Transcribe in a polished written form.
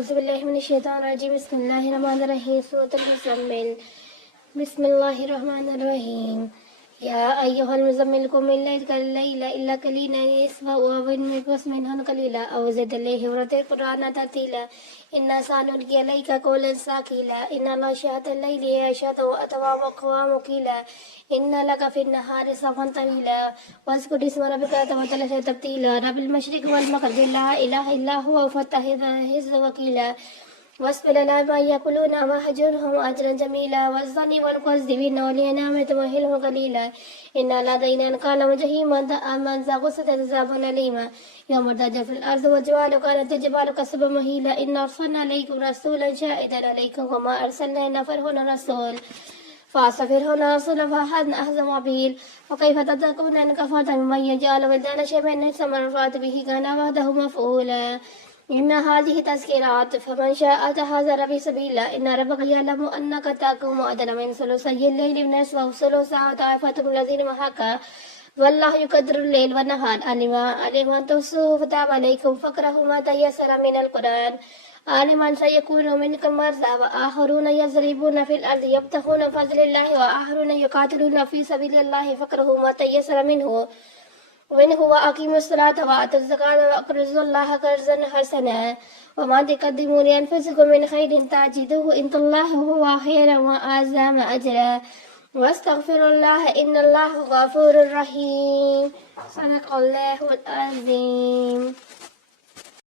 أعوذ بالله من الشيطان الرجيم بسم الله الرحمن الرحيم سورة المزمل بسم الله الرحمن الرحيم يا أيها المزمل قم الليل إلا قليلا نصفه أو انقص منه قليلا أو زد عليه ورتل القرآن ترتيلا إنا سنلقي عليك قولا ثقيلا إن ناشئة الليل هي أشد وأطول وأقوم قيلا إن لك في النهار سبحا طويلا واذكر اسم ربك وتبتل تبتيلا رب المشرق والمغرب لا إله إلا هو فاتخذ وكيلا واصبر على ما يقولون واهجرهم أجرا جميلا والظن والكذبين ولينام تمهلهم قليلا إن لدينا كان جحيما من ذا غصة عذاب أليما يوم ترجف في الأرض والجبال كانت الجبال كسبا مهيلا إن أرسلنا عليكم رسولا شاهدا عليكم وما أرسلنا إلا فرعون رسول فاصبر رسولا فأخذنا أخذ وبيل وكيف تتقون أن كفرت ممن يجعل ولدان شيئا نفس مرات به كان وعده مفعولا إن هذه تذكيرات فمن شاء اتخذ به سبيلا إن ربك يعلم أنك تقوم أدنى من ثلثي الليل ونصفه وثلثه وطائفة من الذين معك والله يقدر الليل والنهار علم أن تحصوه فتاب عليكم فاقرأوا ما تيسر من القرآن علم أن سيكون منكم مرضى وآخرون يضربون في الأرض يبتغون فضل الله وآخرون يقاتلون في سبيل الله فاقرأوا ما تيسر منه وأقيموا الصلاة وآتوا الزكاة وأقرضوا الله قرضا حسنا وما تقدموا لأنفسكم من خير تجدوه عند الله هو خيرا وأعظم أجرا واستغفر الله إن الله غفور رحيم صدق الله العظيم.